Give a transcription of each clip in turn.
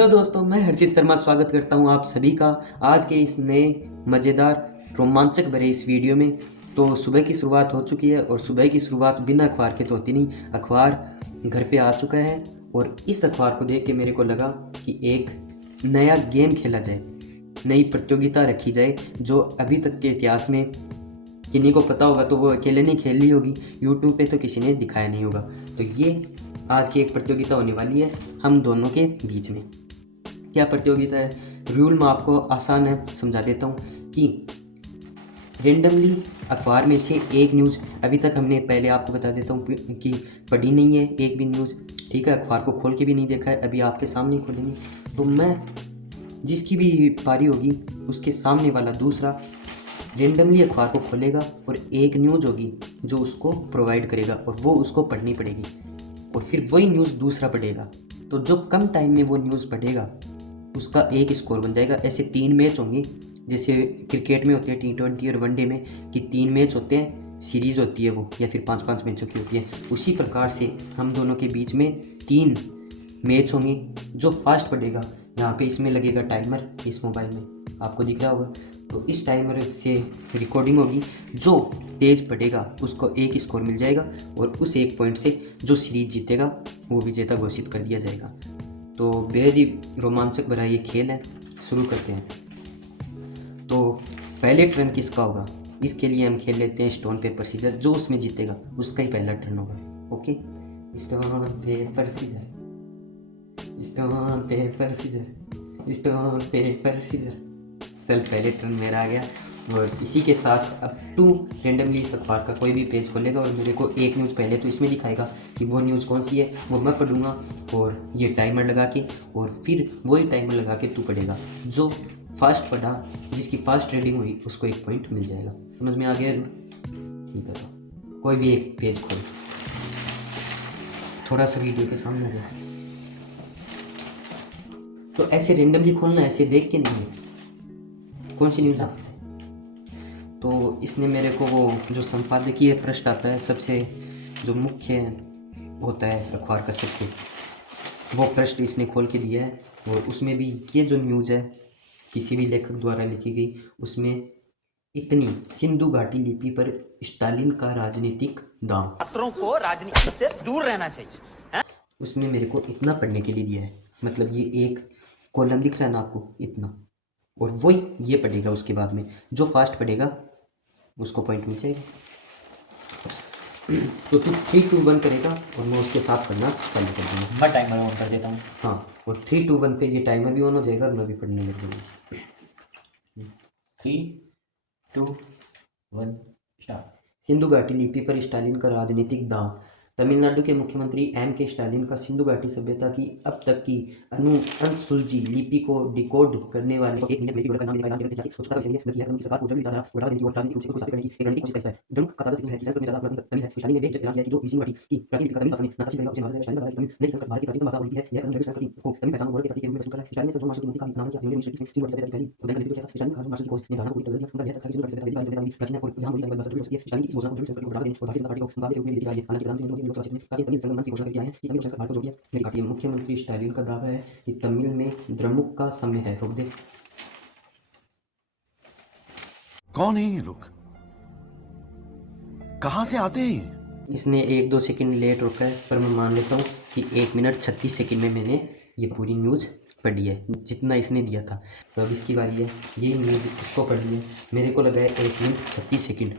Hello दोस्तों, मैं हर्षित शर्मा स्वागत करता हूं आप सभी का आज के इस नए मज़ेदार रोमांचक भरे इस वीडियो में। तो सुबह की शुरुआत हो चुकी है और सुबह की शुरुआत बिना अखबार के तो होती नहीं। अखबार घर पे आ चुका है और इस अखबार को देख के मेरे को लगा कि एक नया गेम खेला जाए, नई प्रतियोगिता रखी जाए जो अभी तक के इतिहास में किन्हीं को पता होगा तो वो अकेले नहीं खेल ली होगी, यूट्यूब पे तो किसी ने दिखाया नहीं होगा। तो ये आज की एक प्रतियोगिता होने वाली है हम दोनों के बीच में। क्या प्रतियोगिता है, रूल मैं आपको आसान है समझा देता हूँ कि रेंडमली अखबार में से एक न्यूज़, अभी तक हमने पहले आपको बता देता हूँ कि पढ़ी नहीं है एक भी न्यूज़, ठीक है, अखबार को खोल के भी नहीं देखा है, अभी आपके सामने खोलेंगे। तो मैं जिसकी भी पारी होगी उसके सामने वाला दूसरा रेंडमली अखबार को खोलेगा और एक न्यूज़ होगी जो उसको प्रोवाइड करेगा और वो उसको पढ़नी पड़ेगी और फिर वही न्यूज़ दूसरा पढ़ेगा। तो जो कम टाइम में वो न्यूज़ पढ़ेगा उसका एक स्कोर बन जाएगा। ऐसे 3 मैच होंगे, जैसे क्रिकेट में होते हैं T20 और वनडे में कि 3 मैच होते हैं, सीरीज़ होती है वो, या फिर 5-5 मैचों की होती है। उसी प्रकार से हम दोनों के बीच में 3 मैच होंगे। जो फास्ट पढ़ेगा, यहाँ पे इसमें लगेगा टाइमर, इस मोबाइल में आपको दिख रहा होगा, तो इस टाइमर से रिकॉर्डिंग होगी। जो तेज़ पढ़ेगा उसको एक स्कोर मिल जाएगा और उस एक पॉइंट से जो सीरीज जीतेगा वो विजेता घोषित कर दिया जाएगा। तो बेहद ही रोमांचक भरा ये खेल है, शुरू करते हैं। तो पहले टर्न किसका होगा, इसके लिए हम खेल लेते हैं स्टोन पेपर सीजर। जो उसमें जीतेगा उसका ही पहला टर्न होगा। Okay, stone paper scissor, stone paper scissor, stone paper scissor. चल, पहले टर्न मेरा आ गया और इसी के साथ अब टू रेंडमली इस अखबार का कोई भी पेज खोलेगा और मेरे को एक न्यूज़ पहले तो इसमें दिखाएगा कि वो न्यूज़ कौन सी है, वो मैं पढ़ूंगा और ये टाइमर लगा के, और फिर वही टाइमर लगा के तू पढ़ेगा। जो फास्ट पढ़ा, जिसकी फास्ट रीडिंग हुई, उसको एक पॉइंट मिल जाएगा। समझ में आ गया? ठीक है, तो कोई भी एक पेज खोल, थोड़ा सा वीडियो के सामने आ जाए। तो ऐसे रेंडमली खोलना, ऐसे देख के नहीं है कौन सी न्यूज़ आती है। तो इसने मेरे को वो जो संपादकीय पृष्ठ आता है, सबसे जो मुख्य होता है अखबार का, सबसे वो पृष्ठ इसने खोल के दिया है। और उसमें भी ये जो न्यूज़ है किसी भी लेखक द्वारा लिखी गई, उसमें इतनी सिंधु घाटी लिपि पर स्टालिन का राजनीतिक दांव, छात्रों को राजनीति से दूर रहना चाहिए। उसमें मेरे को इतना पढ़ने के लिए दिया है। मतलब ये एक कॉलम दिख रहा है ना आपको, इतना, और वही ये पढ़ेगा। उसके बाद में जो फास्ट पढ़ेगा उसको पॉइंट मिल जाएगा। तो तू 3-2-1 करेगा और मैं उसके साथ पढ़ना चालू कर दूँगा। मैं टाइमर ऑन कर देता हूँ। हाँ, और 3-2-1 पे ये टाइमर भी ऑन हो जाएगा और मैं भी पढ़ने लग जाऊँगा। 3-2-1 स्टार्ट। सिंधु घाटी लिपि पर स्टालिन का राजनीतिक दांव। तमिलनाडु के मुख्यमंत्री M.K. स्टालिन का सिंधु घाटी सभ्यता की अब तक की अनसुलझी लिपि को डिकोड करने वाले एक नियत का नाम देने का ऐतिहासिक सोचता है, इसलिए बल्कि की सरकार को जल्दी बढ़ावा देने की और राजनीतिक रूप से स्थापित करने की एक रणनीतिक कोशिश है। जम्मू का ताजा है कि संस्कृत में ज्यादा पुरातन तमिल है। स्टालिन ने ऐलान किया कि जो सिंधु घाटी की प्राचीन लिपि का तमिल भाषा में नकाशी करेगा उसे भारत स्टालिन का तमिल नई संस्कृत भारत की प्राचीन भाषा बोली है। यह तमिल संस्कृति को तमिल पहचान और के प्रतीक के रूप में पसंद करा। स्टालिन ने जो मार्शल की नीति का नाम किया, जिन्होंने विश्व की सिंधु घाटी सभ्यता की पहली उदय करने के लिए स्टालिन का मार्शल की खोज ने धारणा को पूरी कर दिया। उनका यह था कि सिंधु घाटी सभ्यता की प्राचीन और यहाँ बोली जाने वाली भाषा हो सकती है। स्टालिन की इस घोषणा को तमिल संस्कृति को बढ़ावा देने और भारतीय जनता पार्टी को मुकाबले के रूप में देखी गई है। हालांकि प्रधानमंत्री नरेंद्र मोदी लोकसभा क्षेत्र में काशी तमिल संगम की घोषणा करके आए हैं कि तमिल संस्कृत भारत को जोड़ दिया। मेरी घाटी मुख्यमंत्री स्टालिन का दावा है कि तमिल में द्रमुक का समय है। रोक दे। कौन है ये लोग, कहां से आते हैं? इसने 1-2 सेकंड लेट रोका है, पर मैं मान लेता हूँ कि 1 मिनट 36 सेकंड में मैंने ये पूरी न्यूज़ पढ़ी है जितना इसने दिया था। तो अब इसकी बारी है, ये न्यूज़ इसको पढ़नी है। मेरे को लगा है 1 मिनट 36 सेकंड।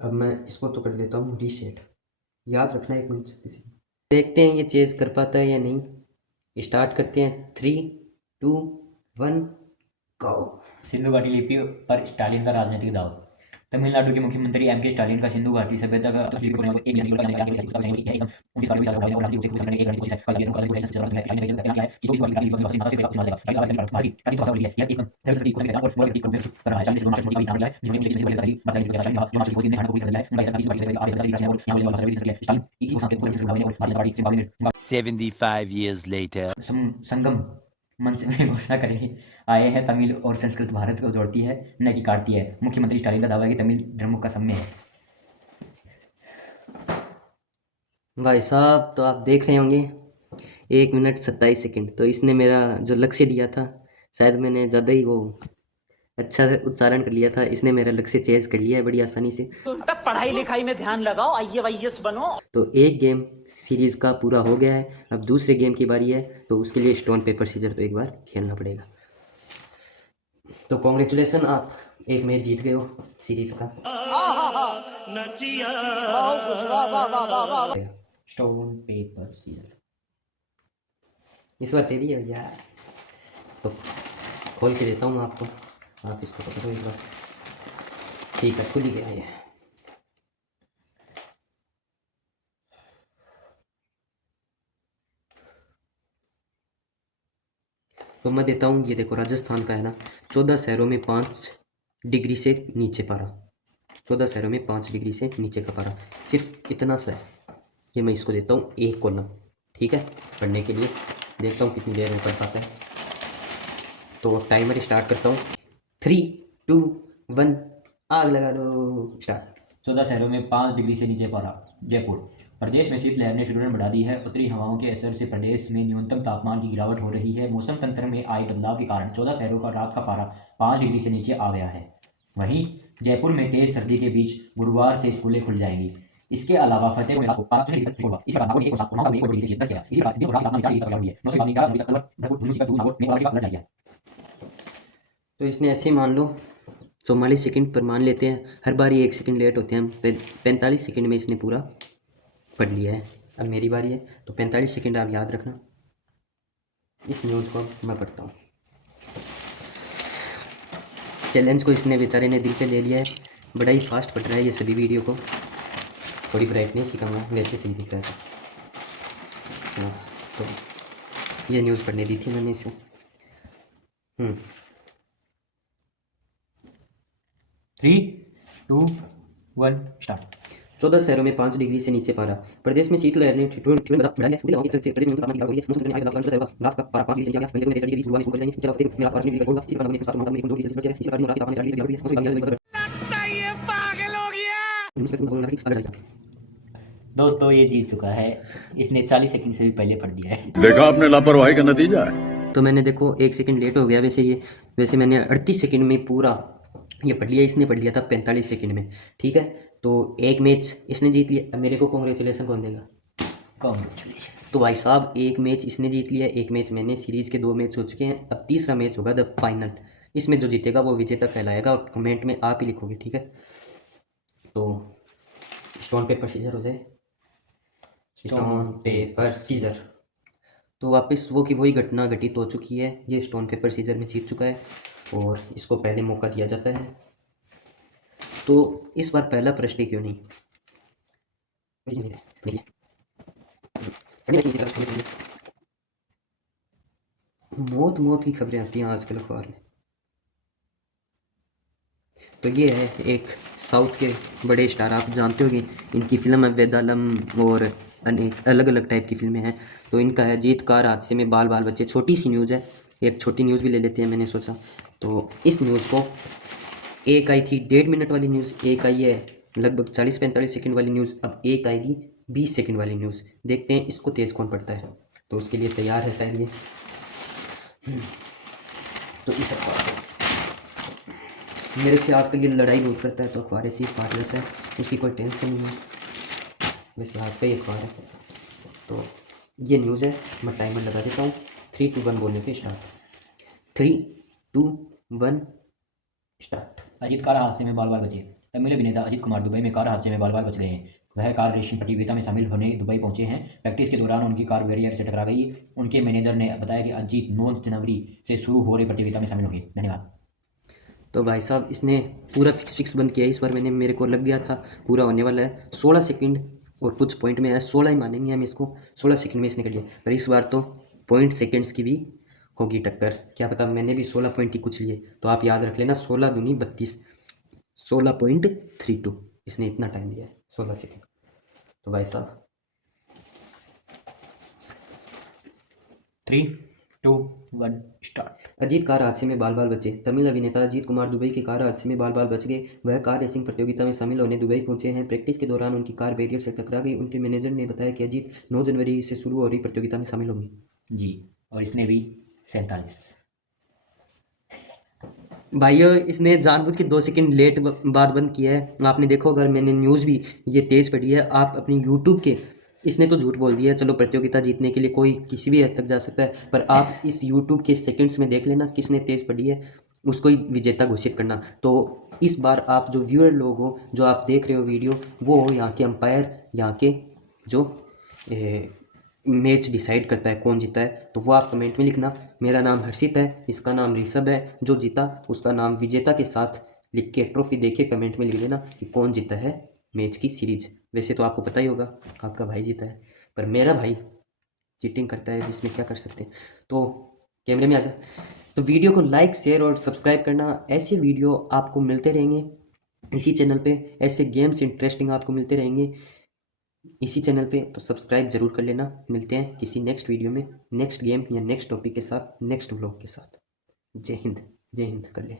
अब मैं इसको तो कर देता हूँ रीसेट। याद रखना 1 मिनट 36 सेकंड। देखते हैं ये चेज़ कर पाता है या नहीं। स्टार्ट करते हैं, 3-2-1 गो। सिंधु घाटी लिपि पर स्टालिन का राजनीतिक दाव। तमिलनाडु के मुख्यमंत्री M.K. स्टालिन का सिंधु घाटी सभ्यता का लिपि को एक रणनीतिक कोशिश है। एकदम 19 साल और राजनीतिक रूप से करने एक रणनीतिक कोशिश है। काशी का कोशिश है। स्टालिन ने ऐलान किया है कि जो इस घाटी लिपि की भाषा से करेगा उसे भारत स्टालिन भारत की प्राचीन भाषा बोली है। यह एकदम धर्म संस्कृति को पहचान और पूरा व्यक्ति को कर रहा है। स्टालिन ने जो मार्शल की नाम लिया है, जिन्होंने उसे बड़ी बताई बताई जो मार्शल की धारणा को पूरी कर दिया है। उनका यह था कि इस घाटी से आगे तक और यहाँ बोलने वाली भाषा भी है। स्टालिन की इस घोषणा के पूरे विश्व में और भारतीय जनता पार्टी से 75 years later. संगम मंच में घोषणा करके आए हैं। तमिल और संस्कृत भारत को जोड़ती है, न कि काटती है। मुख्यमंत्री स्टालिन का दावा है कि तमिल द्रमुक का समय है। भाई साहब, तो आप देख रहे होंगे 1 मिनट 27 सेकंड। तो इसने मेरा जो लक्ष्य दिया था, शायद मैंने ज़्यादा ही वो अच्छा उच्चारण कर लिया था, इसने मेरा लक्ष्य चेज़ कर लिया है बड़ी आसानी से। पढ़ाई लिखाई में ध्यान लगाओ, आईएएस बनो। तो एक गेम सीरीज़ का पूरा हो गया है, अब दूसरे गेम की बारी है, तो उसके लिए स्टोन पेपर सीजर तो एक बार खेलना पड़ेगा। तो कॉन्ग्रेचुलेसन, आप एक मैच जीत गए हो सीरीज का। Stone paper scissor. इस बार तेरी है भैया। तो खोल के देता हूँ मैं आपको, आप इसको पकड़ो एक बार। ठीक है, खुल ही गया ये। तो मैं देता हूँ, ये देखो राजस्थान का है ना, 14 शहरों में 5 डिग्री से नीचे पारा। 14 शहरों में 5 डिग्री से नीचे का पारा, सिर्फ इतना सा है। ये मैं इसको देता हूँ एक कॉलम, ठीक है, पढ़ने के लिए। देखता हूँ कितनी देर में पढ़ पाता है। तो टाइमर स्टार्ट करता हूँ। 3, 2, 1, आग लगा दो। स्टार्ट। 14 शहरों में 5 डिग्री से नीचे पारा। जयपुर। प्रदेश में शीतलहर ने ठिठुरन बढ़ा दी है। उत्तरी हवाओं के असर से प्रदेश में न्यूनतम तापमान की गिरावट हो रही है। मौसम तंत्र में आए बदलाव के कारण 14 शहरों का रात का पारा 5 डिग्री से नीचे आ गया है। वहीं जयपुर में तेज सर्दी के बीच गुरुवार से स्कूलें खुल जाएंगी। इसके अलावा फतेहपुर में रात को पारा 0 डिग्री तक रिकॉर्ड हुआ। इसी प्रकार नागौर में 1 डिग्री सेल्सियस दर्ज किया। इसी प्रकार दिन और रात तापमान में 4 डिग्री तक गिरावट हुई है। 9 से 12 तक अलवर भरतपुर झुंझुनू सीकर दून नागौर में 12 डिग्री का अलर्ट जारी किया। तो इसने ऐसे ही मान लो 44 सेकंड पर मान लेते हैं, हर बार ही 1 सेकंड लेट होते हैं। हम 45 सेकंड में इसने पूरा पढ़ लिया है। अब मेरी बारी है, तो 45 सेकंड आप याद रखना। इस न्यूज़ को मैं पढ़ता हूँ। चैलेंज को इसने बेचारे ने दिल पे ले लिया है, बड़ा ही फास्ट पढ़ रहा है ये सभी वीडियो को। थोड़ी ब्राइटनेस ही कम है, वैसे सही दिख रहा है। हाँ, तो ये न्यूज़ पढ़ने दी थी मैंने इसे। 3, 2, 1 स्टार्ट। 14 शहरों में 5 डिग्री से नीचे पारा। प्रदेश में शीतलहर ने ठिठुरन बढ़ा है। उत्तरी हवाओं के असर से प्रदेश में न्यूनतम तापमान की गिरावट हुई है। मौसम तंत्र में आए बदलाव के कारण 14 शहरों का रात का पारा 5 डिग्री से नीचे आ गया। वहीं जयपुर में तेज सर्दी के बीच गुरुवार को स्कूल खुल जाएंगे। इसके अलावा फतेहपुर में रात 12 डिग्री तक रिकॉर्ड हुआ। इसी प्रकार नागौर में 1 डिग्री सेल्सियस दर्ज किया। इसी प्रकार दिन और रात तापमान में 4 डिग्री तक गिरावट हुई है। मौसम विभाग ने दोस्तों ये जीत चुका है, इसने 40 सेकंड से भी पहले पढ़ दिया है। देखा आपने लापरवाही का नतीजा है। तो मैंने देखो 1 सेकंड लेट हो गया वैसे मैंने 38 सेकंड में पूरा ये पढ़ लिया। इसने पढ़ लिया था 45 सेकंड में, ठीक है। तो एक मैच इसने जीत लिया। अब मेरे को कॉन्ग्रेचुलेसन कौन देगा? कॉन्ग्रेचुलेशन। तो भाई साहब, एक मैच इसने जीत लिया, एक मैच मैंने। सीरीज़ के 2 मैच हो चुके हैं, अब तीसरा मैच होगा द फाइनल। इसमें जो जीतेगा वो विजेता कहलाएगा, और कमेंट में आप ही लिखोगे, ठीक है। तो स्टोन पेपर सीजर हो जाए। Stone paper scissor. तो वापस वो की वही घटना घटित हो चुकी है। ये स्टोन पेपर सीजर में जीत चुका है और इसको पहले मौका दिया जाता है। तो इस बार पहला प्रश्न क्यों नहीं? मौत की खबरें आती हैं आजकल अखबार में। तो ये है एक साउथ के बड़े स्टार, आप जानते होंगे, इनकी फिल्म है वेदालम और अनेक अलग अलग टाइप की फिल्में हैं। तो इनका है जीत कार हादसे में बाल बाल बचे। छोटी सी न्यूज़ है, एक छोटी न्यूज़ भी ले लेते हैं मैंने सोचा। तो इस न्यूज़ को, एक आई थी 1.5 मिनट वाली न्यूज़, एक आई है लगभग 40-45 सेकंड वाली न्यूज़, अब एक आएगी 20 सेकंड वाली न्यूज़। देखते हैं इसको तेज़ कौन पड़ता है। तो उसके लिए तैयार है शायद ये। तो इस अखबार को, मेरे से आजकल ये लड़ाई बहुत करता है, तो अखबार ऐसे ही फाड़ लेता है, उसकी कोई टेंशन नहीं है। वैसे आज का ही अखबार है। तो ये न्यूज़ है, मैं टाइमर लगा देता हूँ। 3, 2, 1 बोलने पे स्टार्ट। 3, 2, 1 स्टार्ट। अजीत कार हादसे में बाल बाल बचे। तमिल अभिनेता अजीत कुमार दुबई में कार हादसे में बाल बाल बच गए हैं। वह कार रेसिंग प्रतियोगिता में शामिल होने दुबई पहुंचे हैं। प्रैक्टिस के दौरान उनकी कार बैरियर से टकरा गई। उनके मैनेजर ने बताया कि अजीत 9 जनवरी से शुरू हो रही प्रतियोगिता में शामिल होंगे। धन्यवाद। तो भाई साहब, इसने पूरा फिक्स बंद किया। इस बार मेरे को लग गया था पूरा होने वाला है। 16 सेकंड और कुछ पॉइंट में है, 16 ही मानेंगे हम इसको। 16 सेकंड में इसने कर लिया, पर इस बार तो पॉइंट सेकंड्स की भी होगी टक्कर। क्या पता, मैंने भी 16 पॉइंट ही कुछ लिए। तो आप याद रख लेना, 16 दूनी 32, 16.32 इसने इतना टाइम लिया है, 16 सेकंड। तो भाई साहब 3, 2, 1 स्टार्ट। अजीत कार हादसे में बाल बाल बचे। तमिल अभिनेता अजीत कुमार दुबई के कार हादसे में बाल बाल बच गए। वह कार रेसिंग प्रतियोगिता में शामिल होने दुबई पहुंचे हैं। प्रैक्टिस के दौरान उनकी कार बैरियर से टकरा गई। उनके मैनेजर ने बताया कि अजीत 9 जनवरी से शुरू हो रही प्रतियोगिता में शामिल होंगे। जी, और इसने भी 47। भाइयों इसने जानबूझ के 2 सेकंड लेट बाद बंद किया है। आपने देखो अगर मैंने न्यूज़ भी ये तेज़ पढ़ी है, आप अपनी यूट्यूब के, इसने तो झूठ बोल दिया है, चलो प्रतियोगिता जीतने के लिए कोई किसी भी हद तक जा सकता है, पर आप इस यूट्यूब के सेकंड्स में देख लेना किसने तेज़ पढ़ी है, उसको ही विजेता घोषित करना। तो इस बार आप जो व्यूअर लोग हो, जो आप देख रहे हो वीडियो, वो हो यहाँ के अंपायर, यहाँ के जो मैच डिसाइड करता है कौन जीता है। तो वो आप कमेंट में लिखना। मेरा नाम हर्षित है, इसका नाम ऋषभ है, जो जीता उसका नाम विजेता के साथ लिख के ट्रॉफी दे के कमेंट में लिख देना कि कौन जीता है मैच की सीरीज। वैसे तो आपको पता ही होगा आपका भाई जीता है, पर मेरा भाई चीटिंग करता है, इसमें क्या कर सकते हैं। तो कैमरे में आ जा। तो वीडियो को लाइक शेयर और सब्सक्राइब करना। ऐसे वीडियो आपको मिलते रहेंगे इसी चैनल पे, ऐसे गेम्स इंटरेस्टिंग आपको मिलते रहेंगे इसी चैनल पे। तो सब्सक्राइब जरूर कर लेना। मिलते हैं किसी नेक्स्ट वीडियो में, नेक्स्ट गेम या नेक्स्ट टॉपिक के साथ, नेक्स्ट व्लॉग के साथ। जय हिंद, जय हिंद कर ले।